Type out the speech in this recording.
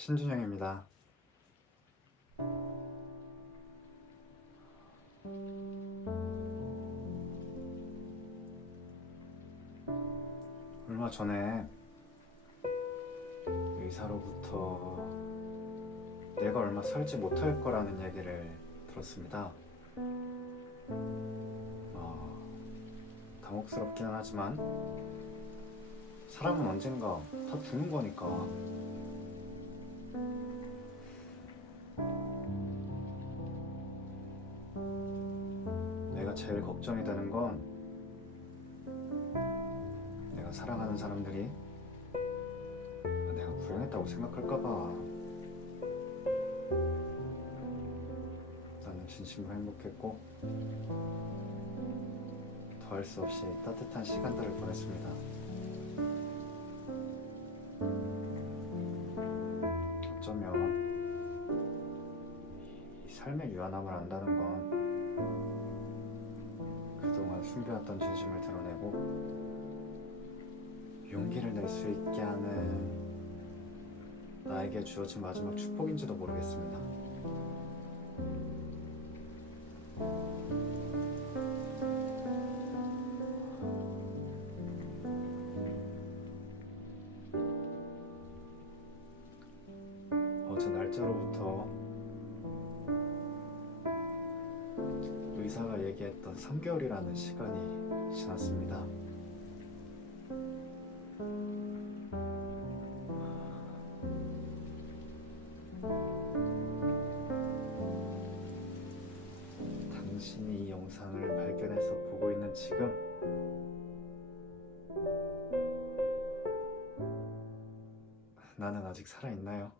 신준영입니다. 얼마 전에 의사로부터 내가 얼마 살지 못할 거라는 얘기를 들었습니다. 어, 당혹스럽기는 하지만 사람은 언젠가 다 죽는 거니까 내가 제일 걱정이 되는 건 내가 사랑하는 사람들이 내가 불행했다고 생각할까봐 나는 진심으로 행복했고 더할 수 없이 따뜻한 시간들을 보냈습니다. 어쩌면 이 삶의 유한함을 안다는 건 숨겨왔던 진심을 드러내고 용기를 낼 수 있게 하는 나에게 주어진 마지막 축복인지도 모르겠습니다. 어제 날짜로부터 의사가 얘기했던 3개월이라는 시간이 지났습니다. 당신이 이 영상을 발견해서 보고 있는 지금 나는 아직 살아있나요?